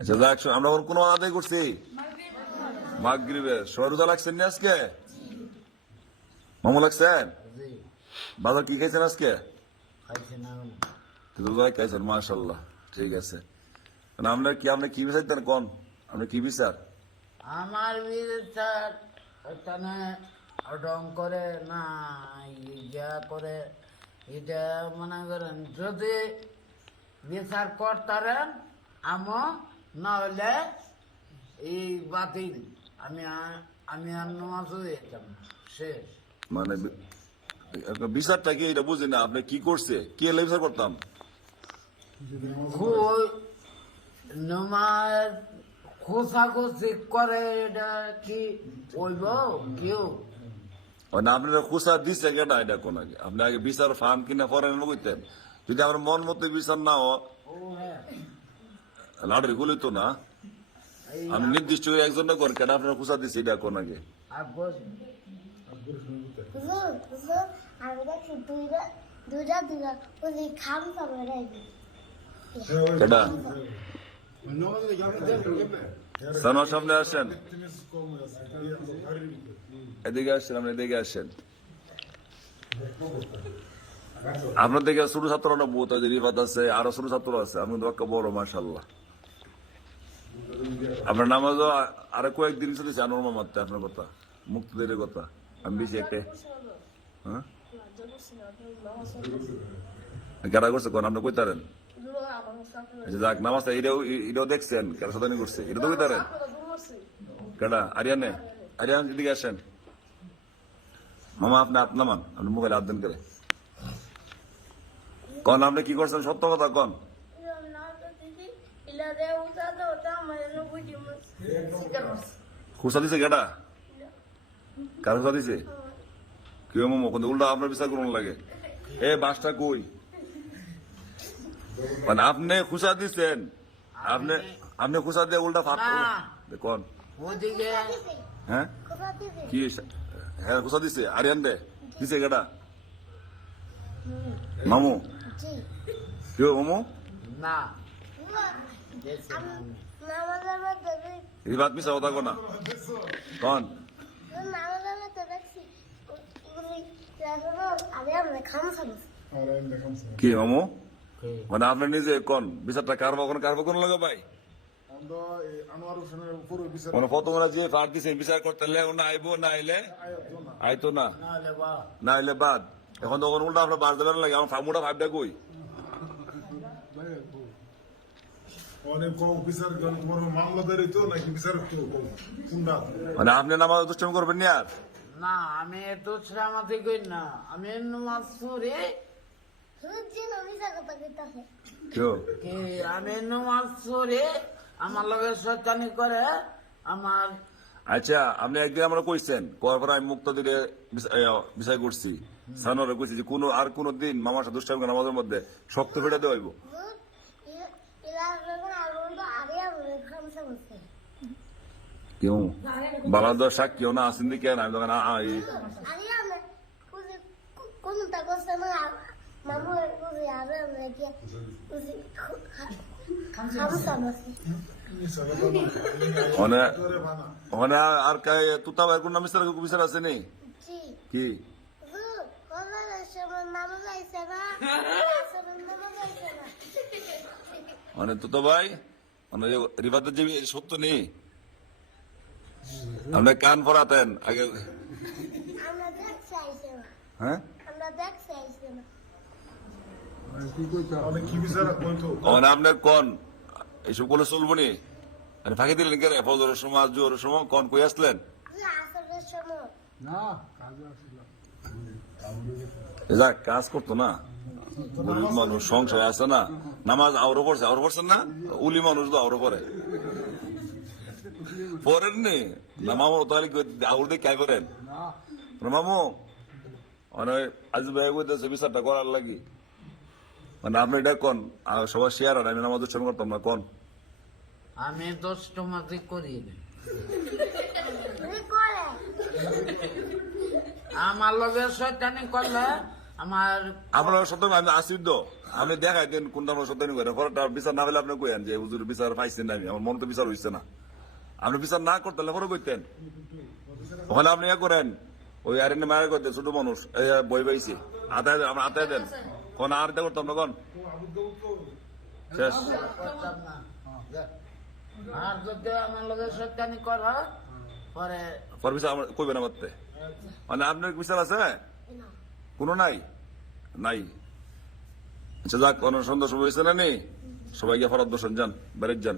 আচ্ছা যাক, আমরা কোন আদায় করছি মাগরিবের সরুদা লাগছেন না আজকে? মামু লাগছেন? বাজার কি খাইছেন আজকে? খাইছেন, মাশাল্লাহ, ঠিক আছে। আপনার কি বিচার দেন কোন? আপনি কি বিচার? আমার বিচার এখানে রং করে না ইয়া করে, এটা মনে করেন যদি বিচার করতারেন না হলে এই বাতিল, আমি আর নামাজও যেতাম না, শেষ। মানে বিচারটা কি এটা বুঝি না, আপনি কি করছে, কি এলে বিচার করতাম? নমাজ খোঁচাখুচি করে, এটা কি বলব কেউ? মানে আপনার খুশা দিচ্ছে কেনা এটা কোন আগে? আপনি আগে বিচার ফান কিনা ফরেন বুঝতেন। যদি আমার মন মতো বিচার না হয় লাড়ি গুলি তো না, আমি নির্দিষ্ট একজন করেন কেন আপনার খুশা দিচ্ছে এটা কোন আগে? সানোয়ার সামনে আসেন, এদিকে আসেন, আপনি এদিকে আসেন। আপনার দিকে ছোট ছাত্র না বহুত আছে, রিফাত আছে, আরো ছোট ছাত্র আছে, আপনি তো বড়, মাশাল্লাহ। আপনার নামাজও আরো কয়েকদিন চলেছে আনোর মারতে, আপনার কথা মুক্তিদের কথা আমি বেশি একটা হ্যাঁ কেটা করছে কোন আপনি কইতারেন? যাক, নামাজটা এটাও দেখছেন কেন সাদানি করছে, এটা তো কইতারেন কেটা? আরিয়ান এদিকে আসেন। মামা আপনি হাত নামান, আপনি মোবাইলে হাত দেন করে কন আপনি কি করছেন, সত্য কথা কন। খুশা দিছে কেটা? কার খুশা দিছে? কেউ মোমো কিন্তু উল্টা আপনার বিচার করুন লাগে। এ বাসটা কই? মানে আপনি খুশা দিচ্ছেন, আপনি খুশা দিয়ে উল্টা ফাট কোন? হ্যাঁ কি? হ্যাঁ খুশা দিছে, আরিয়ান দে দিছে কেটা? মামু কেউ মামু না এই বাদ মিশা কথা কোনা কন? কি মামু মানে আপনি নিজে কোন বিচারটা কারবা কোন লাগে ভাই? মানে প্রথমে যে ফাট দিছে বিচার করতে না আইবো, না আইলে আইতো না, না আইলে বাদ। এখন তখন উল্টা আপনার বাস দেবেন লাগে, আমার ফার্মুটা ভাবটা কই? মানে আপনি নামাজ দুষ্টামি করবেন নি আর? না, আমি দুষ্টামি করি না, আমি নামাজ পড়ি। আমি নামাজ পড়ি, আমার লগে শয়তানি করে আমার। আচ্ছা, আপনি একদিন আমরা কইছেন করার পর আমি মুক্ত দিলে বিষয় করছি, সানোরে কইছি যে কোনো দিন মামার সাথে দুষ্টামি নামাজের মধ্যে শক্ত ফেটে দেওয়াইব। কেউ বালাদর শাক কেউ না আসেন দিকে না, আমি তখন আর তুতা ভাই কোন বিচার আছে নি কি? মানে তুতা ভাই মানে রিভাতের যে সত্য নেই, আপনি কান পরাতেন আগে। হ্যাঁ আপনার কন এইসব করলে চলবো নি? ফাঁকি দিলেন কেন? ফজরের সময় জোরের সময় কন কই আসলেন? যাক, কাজ করতো না, গরিব মানুষ, সংসার আছে না, নামাজ আরো পড়ছেন না, উলি মানুষ তো আরো পরে পড়েন নি না মামু? তাহলে আউর দিয়ে কে করেন মামু? মানে আজ ভাই বলতেছে বিচারটা করার লাগি, মানে আপনি এটা কোন সবাই শেয়ার হয়, আমি নামাজ উচ্চারণ করতাম না কোন? আমি দুষ্টামি করি না, আমার লগে শয়তানি করলে আমার আপনার সত্য আমি আসির তো আপনি দেখাই দেন কোনটা আমরা সত্য করেন পরে তার বিচার না হলে আপনি কইেন যে হুজুর বিচার পাইছেন না আমি আমার মনে তো বিচার হইছে না আপনি বিচার না করতে হলে পরে কইতেন ওখানে আপনি ইয়া করেন ওই আরেন মায়ের করতে ছোট মানুষ বই পাইছে আতায় আমরা আতায় দেন কোন আর তে করতাম না কোন শেষ করতাম না। আর যদি আমার লগে শয়তানি করে পরে পরে বিচার আমার কইবেন আমারতে মানে আপনার বিচার আছে কোনো নাই নাই আচ্ছা যাক কোন সন্ধ্যা সময় হয়েছে না নি সবাইকে ফরাদ বসেন যান বেরেক যান